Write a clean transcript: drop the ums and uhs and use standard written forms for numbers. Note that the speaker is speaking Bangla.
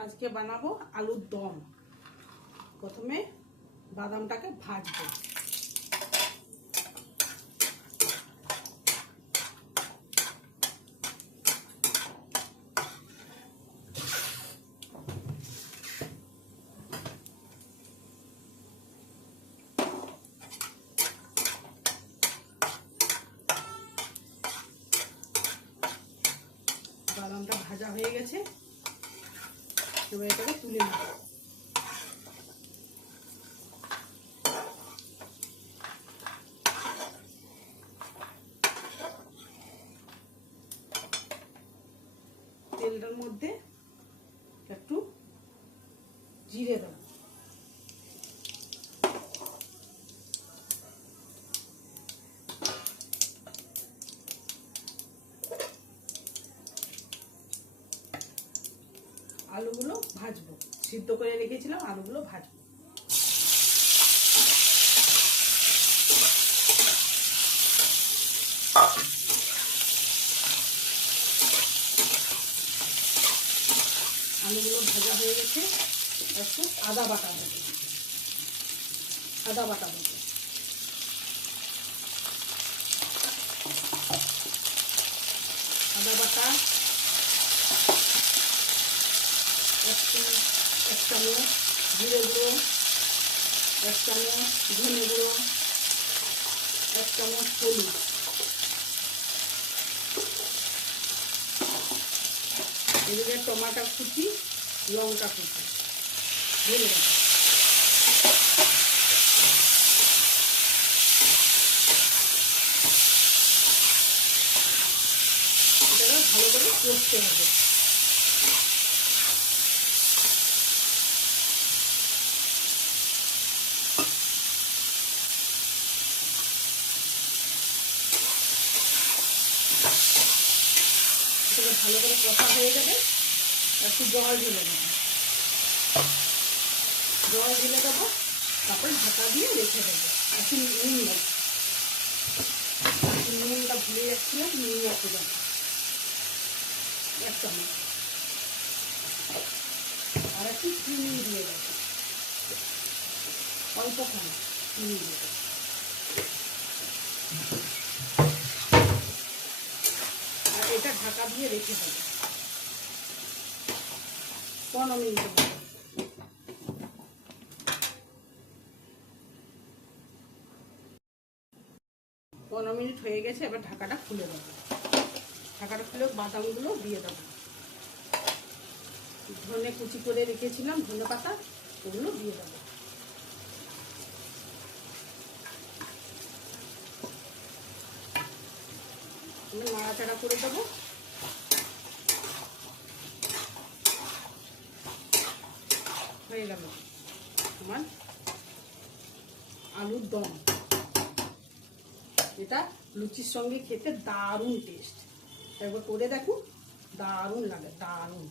আজকে বানাবো আলুর দম। প্রথমে বাদামটাকে ভাজবো। বাদামটা ভাজা হয়ে গেছে, এবার এটাকে তুলে নেব। তেলটার মধ্যে একটু জিরে দেব, আলুগুলো ভাজবো। সিদ্ধ করে রেখেছিলাম, আলুগুলো ভাজবো। আলুগুলো ভাজা হয়ে গেছে, একটু আদা বাটা দেবো। আদা বাটা দেবো, আদা বাটা এক চামচ, জিরে গুঁড়ো 1 চামচ, ধনে গুঁড়ো 1 চামচ, হলুদ, এদিকে টমাটো কুচি, লঙ্কা কুচি ঢেলে দেবো। এটাকে ভালো করে কষতে হবে। ভালো করে কষা হয়ে যাবে, একটু জল ঢেলে দেবো। জল ঢেলে দেবো, তারপরে ঢাকা দিয়ে রেখে দেবো। একটু নুন দেবো, নুনটা ভুলে যাচ্ছিলাম, নুন একটু দেবো 1 চামচ, আর একটু চিনি দিয়ে দেবো, অল্প খানি চিনি দিয়ে দেবো। আর এটা ঢাকা দিয়ে রেখে দেবো 15 মিনিটের মতো। 15 মিনিট হয়ে গেছে, এবার ঢাকাটা খুলে দেবো। ঢাকাটা খুলে বাদামগুলো দিয়ে দেবো। ধনে কুচি করে রেখেছিলাম, ধনে পাতা, ওগুলো দিয়ে দেবো। নাড়াচাড়া করে দেবো। হয়ে গেল আমার আলুর দম। এটা লুচির সঙ্গে খেতে দারুণ টেস্ট। একবার করে দেখুন, দারুণ লাগে, দারুণ।